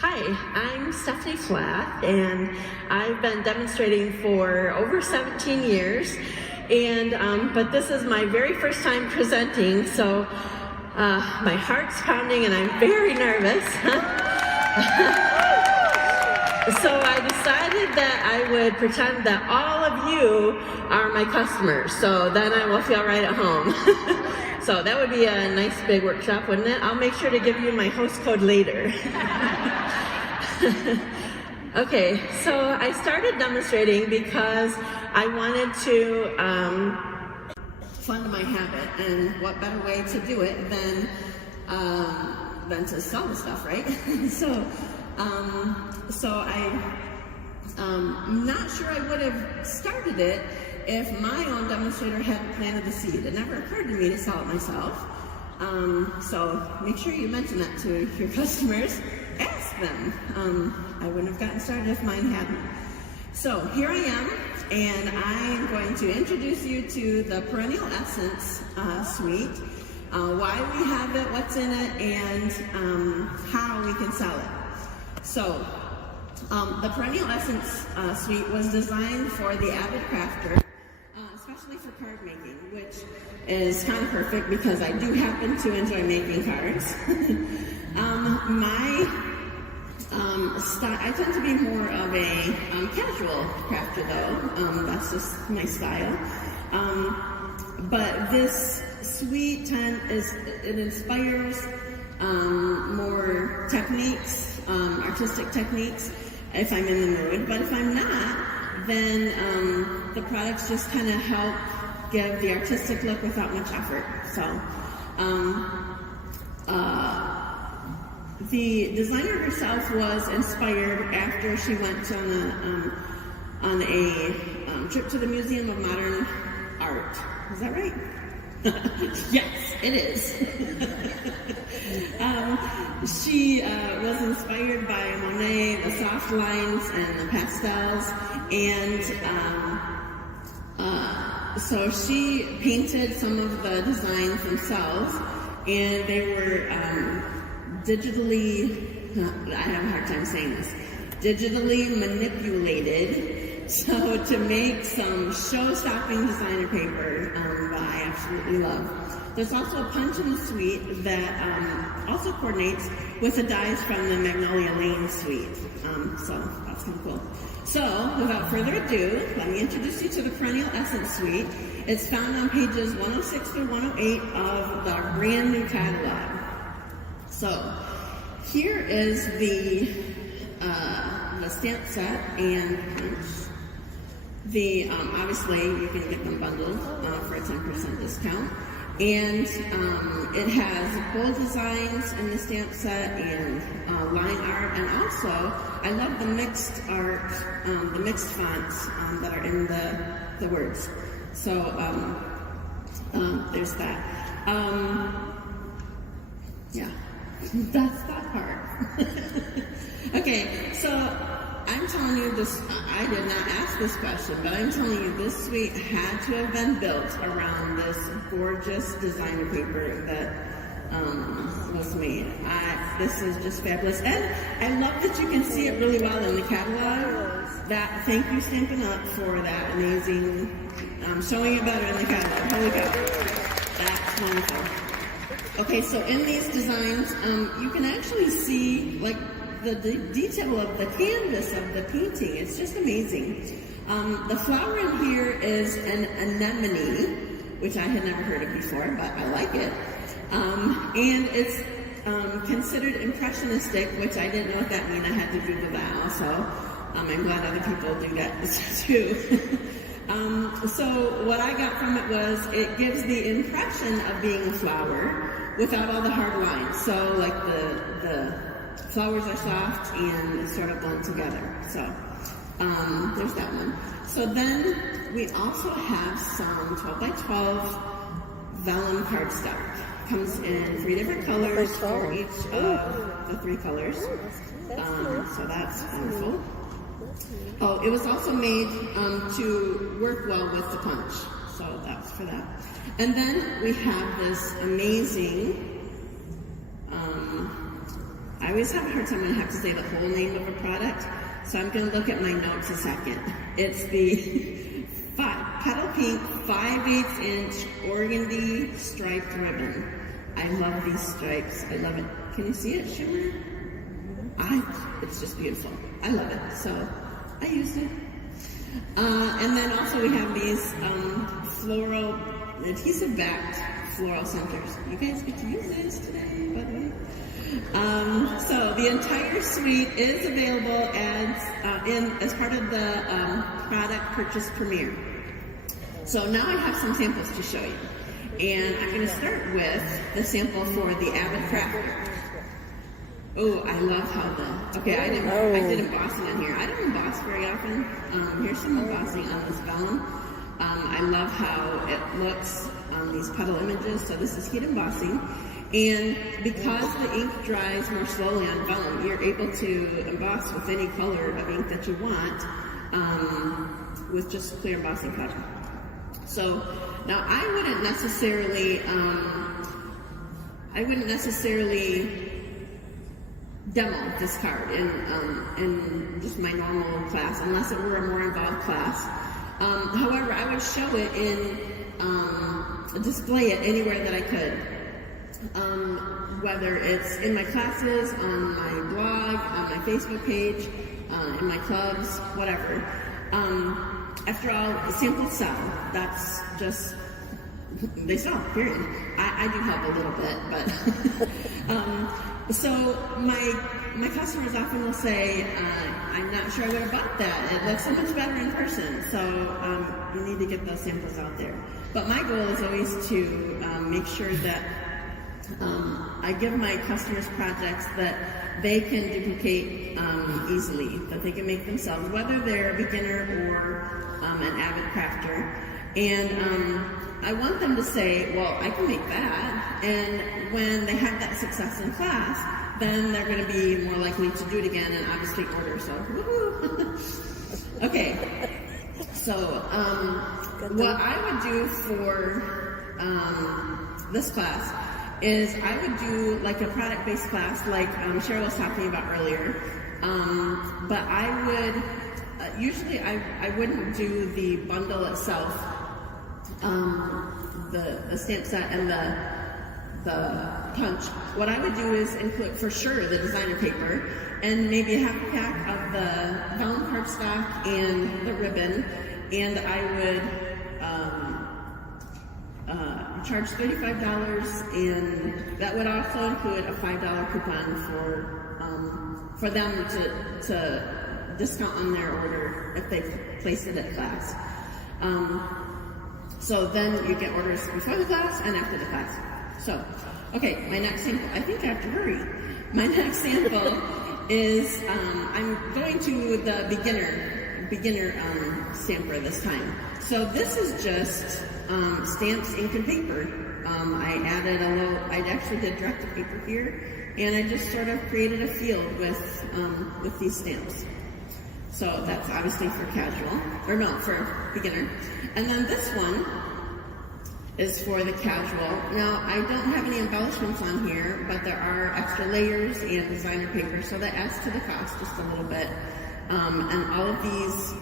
Hi, I'm Stephanie Flath, and I've been demonstrating for over 17 years, and but this is my very first time presenting, so my heart's pounding and I'm very nervous. So I decided that I would pretend that all of you are my customers, so then I will feel right at home. So that would be a nice big workshop, wouldn't it? I'll make sure to give you my host code later. Okay, so I started demonstrating because I wanted to fund my habit, and what better way to do it than to sell the stuff, right? So I'm not sure I would have started it if my own demonstrator hadn't planted the seed. It never occurred to me to sell it myself. So make sure you mention that to your customers. Ask them. I wouldn't have gotten started if mine hadn't. So here I am, and I'm going to introduce you to the Perennial Essence Suite, why we have it, what's in it, and how we can sell it. So the Perennial Essence Suite was designed for the avid crafter, especially for card making, which is kind of perfect because I do happen to enjoy making cards. I tend to be more of a casual crafter though, that's just my style. But this suite it inspires more techniques, artistic techniques if I'm in the mood, but if I'm not, then the products just kind of help give the artistic look without much effort. So the designer herself was inspired after she went on a trip to the Museum of Modern Art. Is that right? Yes, it is. She was inspired by Monet, the soft lines and the pastels, and so she painted some of the designs themselves, and they were digitally, I have a hard time saying this, digitally manipulated, so to make some show-stopping designer paper that I absolutely love. There's also a punch in the suite that also coordinates with the dies from the Magnolia Lane suite, so that's kind of cool. So, without further ado, let me introduce you to the Perennial Essence Suite. It's found on pages 106 through 108 of the brand new catalog. So, here is the stamp set and punch. Obviously, you can get them bundled for a 10% discount. And it has bold designs in the stamp set and line art, and also I love the mixed art, the mixed fonts that are in the words. So there's that. Yeah, that's that part. Okay, so I'm telling you this, I did not ask this question, but I'm telling you this suite had to have been built around this gorgeous designer paper that was made. This is just fabulous. And I love that you can see it really well in the catalog. Thank you, Stampin Up, for that amazing, showing it better in the catalog. Holy cow. That's wonderful. Okay, so in these designs, you can actually see, like, the detail of the canvas of the painting. It's just amazing. The flower in here is an anemone, which I had never heard of before, but I like it. And it's considered impressionistic, which I didn't know what that meant. I had to Google that also. I'm glad other people do that too. So what I got from it was it gives the impression of being a flower without all the hard lines. So like the flowers are soft and sort of blend together. So there's that one. So then we also have some 12 by 12 vellum cardstock. Comes in 3 different colors for each of the 3 colors. So that's wonderful. Oh, it was also made to work well with the punch. So that's for that. And then we have this amazing, I I always have a hard time when I have to say the whole name of a product, so I'm going to look at my notes a second. It's the Petal Pink 5/8 inch organdy striped ribbon. I love these stripes. I love it. Can you see it shimmer? It's just beautiful. I love it. So I used it. And then also we have these floral adhesive backed floral centers. You guys get to use this today, by the way. So the entire suite is available as part of the product purchase premiere. So now I have some samples to show you. And I'm going to start with the sample for the Avid Crafter. Oh, I love how I did embossing on here. I don't emboss very often. Here's some embossing on this vellum. I love how it looks on these petal images. So this is heat embossing. And because the ink dries more slowly on vellum, you're able to emboss with any color of ink that you want with just clear embossing powder. So now I wouldn't necessarily demo this card in just my normal class, unless it were a more involved class. However, I would show it display it anywhere that I could. Whether it's in my classes, on my blog, on my Facebook page, in my clubs, whatever. After all, samples sell. That's just, they sell, period. I do help a little bit, but so my customers often will say, I'm not sure I would have bought that. It looks so much better in person. So you need to get those samples out there. But my goal is always to make sure that I give my customers projects that they can duplicate easily, that they can make themselves, whether they're a beginner or an avid crafter. And I want them to say, well, I can make that. And when they have that success in class, then they're going to be more likely to do it again and obviously order. So, woohoo! Okay. So, what I would do for this class is I would do like a product-based class like Cheryl was talking about earlier. But I would, usually I wouldn't do the bundle itself, the stamp set and the punch. What I would do is include for sure the designer paper and maybe a half a pack of the vellum cardstock and the ribbon, and I would charge $35, and that would also include a $5 coupon for them to discount on their order if they place it at class. So then you get orders before the class and after the class. So, okay, my next sample, I think I have to hurry. My next sample is, I'm going to the beginner stamper this time. So this is just stamps, ink, and paper. I actually did direct to paper here, and I just sort of created a field with these stamps. So that's obviously for for beginner. And then this one is for the casual. Now, I don't have any embellishments on here, but there are extra layers and designer paper, so that adds to the cost just a little bit. And all of these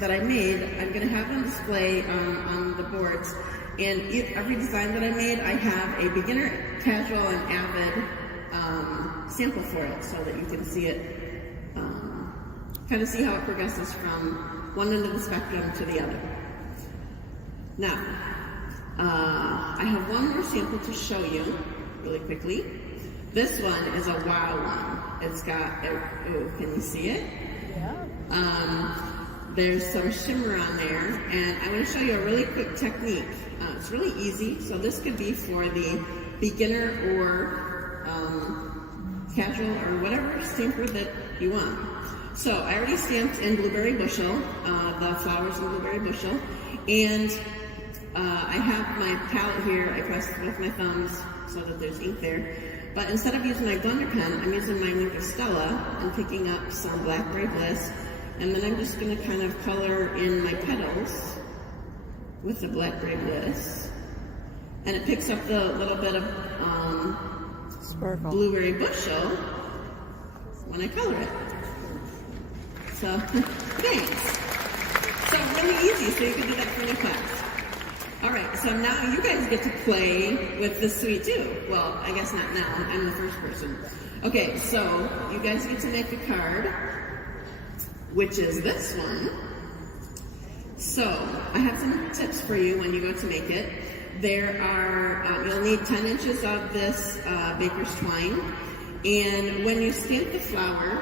that I made, I'm going to have them display on the boards. And every design that I made, I have a beginner, casual, and avid sample for it, so that you can see it, kind of see how it progresses from one end of the spectrum to the other. Now, I have one more sample to show you really quickly. This one is a wow one. It's got, can you see it? Yeah. There's some shimmer on there, and I'm going to show you a really quick technique. It's really easy, so this could be for the beginner or casual or whatever stamper that you want. So I already stamped in Blueberry Bushel, the flowers in Blueberry Bushel, and I have my palette here. I pressed with my thumbs so that there's ink there. But instead of using my blender pen, I'm using my Wink of Stella and picking up some Blackberry Bliss. And then I'm just going to kind of color in my petals with the Blackberry Bliss. And it picks up the little bit of Blueberry Bushel. when I color it. So, thanks. So really easy, so you can do that for your class. All right, so now you guys get to play with the suite too. Well, I guess not now, I'm the first person. Okay, so you guys get to make a card, which is this one. So I have some tips for you when you go to make it. There are, you'll need 10 inches of this baker's twine. And when you stamp the flower,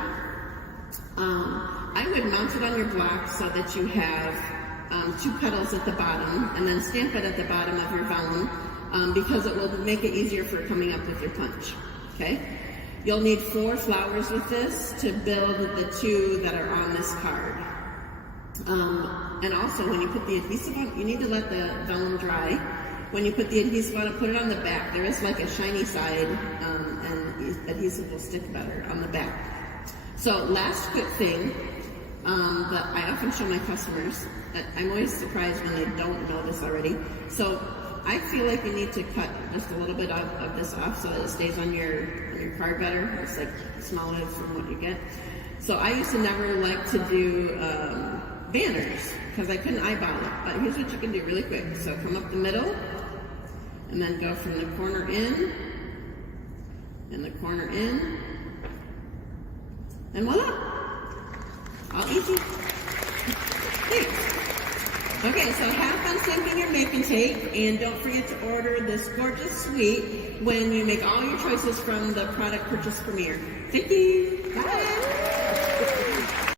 I would mount it on your block so that you have 2 petals at the bottom, and then stamp it at the bottom of your vellum because it will make it easier for coming up with your punch. Okay? You'll need 4 flowers with this to build the 2 that are on this card. And also, when you put the adhesive on, you need to let the vellum dry. When you put the adhesive on it, put it on the back. There is like a shiny side, and adhesive will stick better on the back. So, last quick thing that I often show my customers, I'm always surprised when they don't know this already. So, I feel like you need to cut just a little bit of this off so that it stays on your card better. It's like smaller from what you get. So, I used to never like to do banners because I couldn't eyeball it. But here's what you can do really quick. So, come up the middle and then go from the corner in and the corner in. And voila! All easy. Thanks. Okay, so have fun stamping your make and take, and don't forget to order this gorgeous suite when you make all your choices from the product purchase premiere. Thank you. Bye.